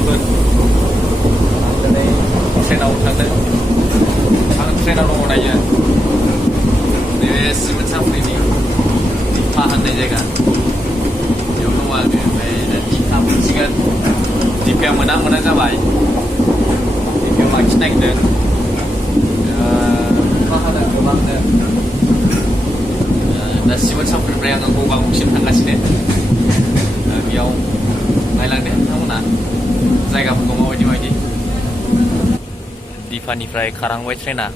लोगोफोर दिनै ट्रेनाव थांदों आं ट्रेनाव दङ दायो नैबे सिमेन्ट साफ्रिनि दिफा होननाय जायगा बेयाव दङ आङो ओमफ्राय दिफा मोनसिगोन दिफाया मोना जाबाय दिफायाव लाखिनो नागिरदों अखा हादों गोबांनो दा सिमेन्ट साफ्रिनिफ्राय आङो गगामुखसिम थांगासिनो बेयाव नायलांदो नोंथांमोना जायगाफोरखौ माबायदि दिफानिफ्राय खारहांबाय ट्रेना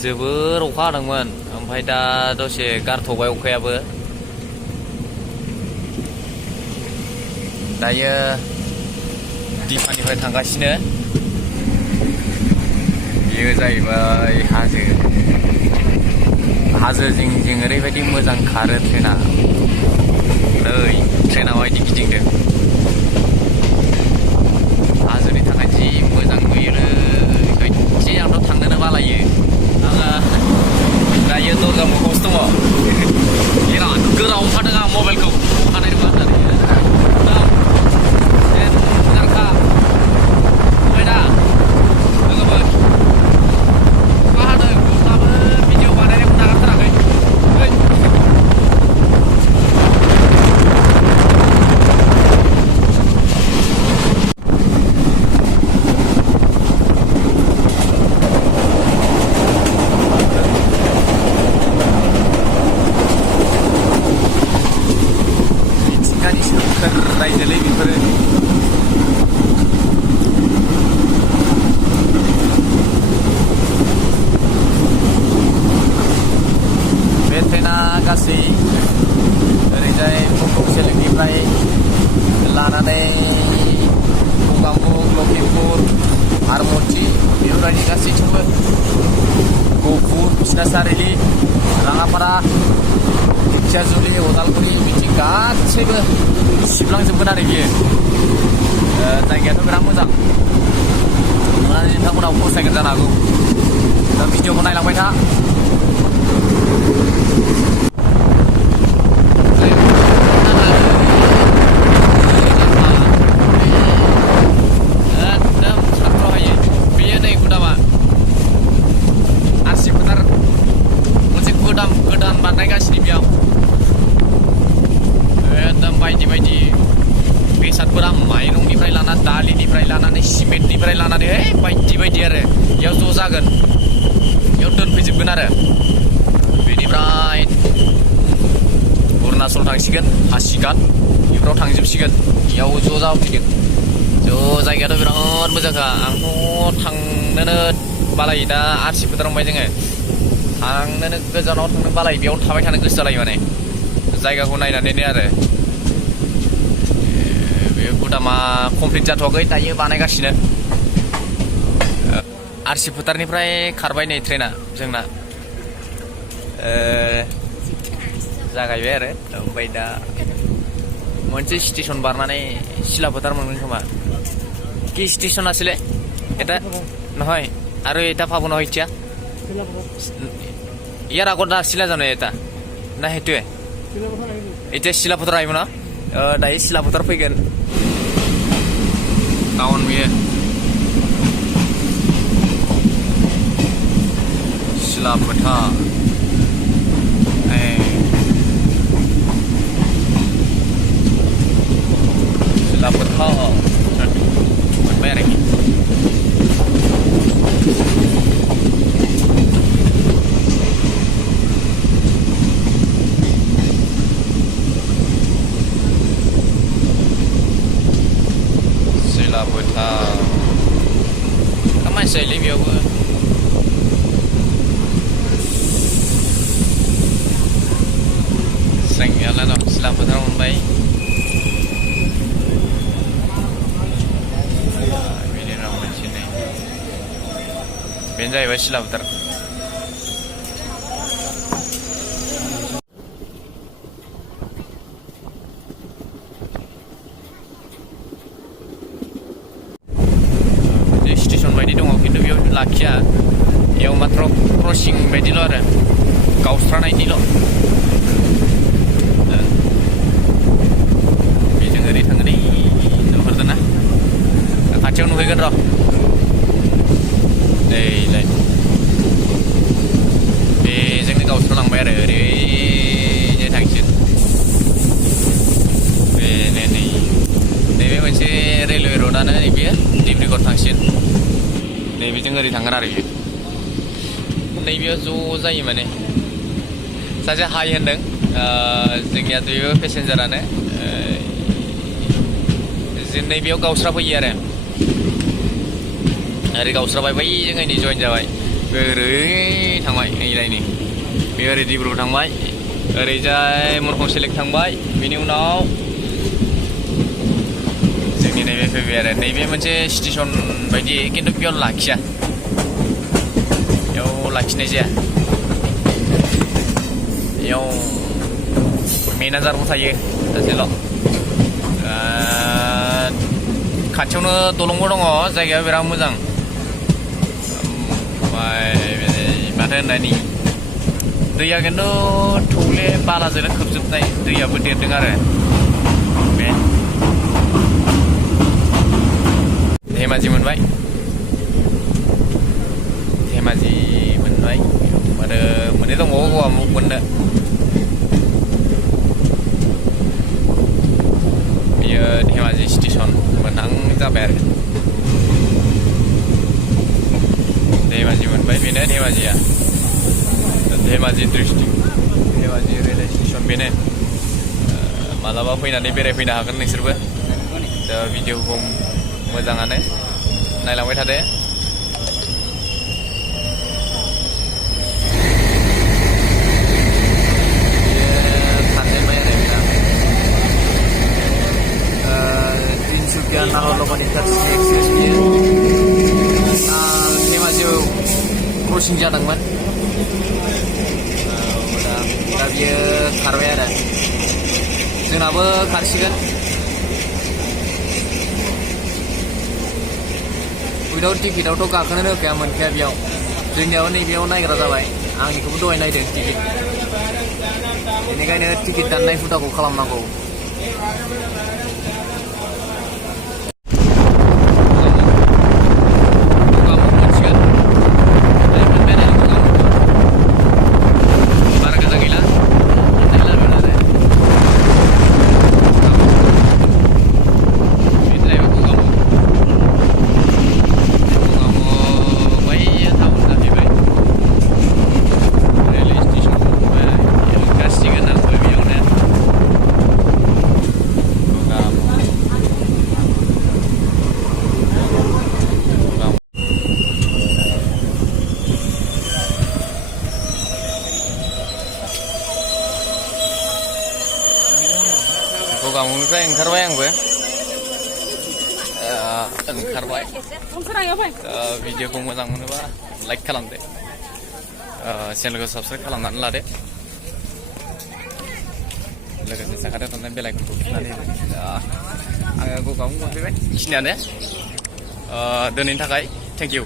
जोबोर अखा हादोंमोन ओमफ्राय दा दसे गारथ'बाय अखायाबो दायो दिफानिफ्राय थांगासिनो बेयो जाहैबाय हाजो जिं जिं ओरैबायदि मोजां खारो ट्रेना नै ट्रेना माबायदि गिदिंदों हाजोनि थाखाय जि मोजां नुयोलै जि आंथ' थांनोनो बालायो आङो दायो दरजा मोखाङावसो दङ बिराद गोरा हमफादों आं मबाइलखौ हमफानाय नङा होननानै मोजांखा ओमफ्राय दा लोगोफोर अखा हादों अब्लाबो भिडिअ बानायनायखौ नागारथाराखै रायजोलै बेफोरो बे ट्रेना गासै ओरैजाय मुलुगसेलेकनिफ्राय लानानै गगामुख लखिमपुर आरमथि बेफोरबायदि गासैथिंबो गहपुर बिसनासारिलि राङापारा दिखियाजुलि उदालगुरि बिथिं गासैबो सिबलांजोबगोन आरो बियो जायगायाथ' बिराद मोजां नुनानै नोंथांमोनाव फसायगोन जानो हागौ दा भिडिअखौ नायलांबाय था एकदम सानथ्र' हायो बेयो नै गुदामा आरसि फोथार मोनसे गोदान बानायगासिनो बेयाव एकदम बायदि बेसादफोरा माइरंनिफ्राय लाना दालिनिफ्राय लानानै सिमेन्टनिफ्राय लानानै बायदि आरो बेयाव ज' जागोन बेयाव दोनफैजोबगोन आरो बेनिफ्राय अरुणाचल थांसिगोन पासिघाट बेफोराव थांजोबसिगोन बेयाव ज' जाफैगोन जायगायाथ' बिराद मोजांखा आंथ' थांनोनो बालायो दा आरसि फोथाराव जोङो थांनोनो गोजानाव थांनो बालायो बेयाव थाबाय थानो गोसो जालायो माने जायगाखौ नायनानैनो आरो बे गुदामा कमप्लिट जाथ'वाखै दायो बानायगासिनो आरसि फोथारनिफ्राय खारबाय नै ट्रेना जोंना जागायबाय आरो ओमफ्राय दा मोनसे स्टेसन बारनानै सिला फोथार मोनगोन खोमा কি স্টেশন আছিলে এটা নহয় আৰু এটা পাব নহয় এতিয়া ইয়াৰ আগত আছিলে জানো এটা না সেইটোৱে এতিয়া চিলাপথাৰ আহিব ন দাই চিলাপথাৰ फैगोन टाउन बियो चिलापथार चिलापथार मोनबाय आरोखि चिलापथार मानसि जायोलै बेयावबो जोंनियालाय दं चिलापथार मोनबाय बेनि उनाव मोनसे नै बेनो जाहैबाय चिलापथार स्टेसन बायदि दङ खिन्थु बेयाव लाखिया बेयाव मात्र क्रसिं बायदिल' आरो गावस्रानायनिल' बेजों ओरै थाङो नुहुरदों ना खाथियाव नुहैगोन र' नैलाय बेजोंनो गावस्रालांबाय आरो ओरैनो थांसिगोन बेनो नैबे मोनसे रेलवे र'डानो नैबे डिब्रुगड़ थांसिगोन नैबेजों ओरै थांगोन आरो बेयो नैबेयाव ज' जायो माने सासे हाय होनदों जोंनियाथ' बेयो पेसेन्जारानो जों नैबेयाव गावस्राफैयो आरो ओरै गावस्राबाय बैजों ओरै जइन जाबाय ओरै थांबाय नैलायनि बे ओरै डिब्रुगड़ थांबाय ओरैजाय मरखं सेलेक्ट थांबाय बेनि उनाव जोंनि नैबे फैबाय आरो नैबे मोनसे स्टेसन बायदि खिन्थु बेयाव लाखिया बेयाव लाखिनाय जाया बेयाव मेनेजारबो थायो सासेल' खाथियावनो दलंबो दङ जायगाया बिराद मोजां ओमफ्राय माथो होननायनि दैया खिन्थु थौले बालाजोंनो खोबजोबनाय दैयाबो देरदों आरो बे धेमाजि मोनबाय आरो मोननै दंबावो गगामुख मोननो बेयो धेमाजि स्टेसन मोनहां जाबाय आरो धेमाजि मोनबाय बेनो धेमाजिया Dhemaji district Dhemaji railway station बेनो मालाबा फैनानै बेरायफैनो हागोन नोंसोरबो दा भिडिअखौ मोजाङानो नायलांबाय थादो नाहरलगानिफ्राय एक्सेस बियो धेमाजियाव क्रसिं जादोंमोन दा बियो खारबाय आरो जोंनाबो खारसिगोन उइदाउट टिकेटआवथ' गाखोनो होखाया मोनखाया बेयाव जोंनियाबो नैबेयाव नायग्रा जाबाय आंनिखौबो दहाय नायदों टिकेट बेनिखायनो टिकेट दाननाय हुदाखौ खालामनांगौ गगामुखनिफ्राय ओंखारबाय आंबो ओंखारबाय भिडिअखौ मोजां मोनोबा लाइक खालामदो चेनेलखौ साबसक्राइब खालामनानै लादो लोगोसे साखाथियाव थानाय बेलाइकनखौ थुनानै आङो गगामुख मोनफैबाय बेखिनियानो दिनैनि थाखाय थेंक इउ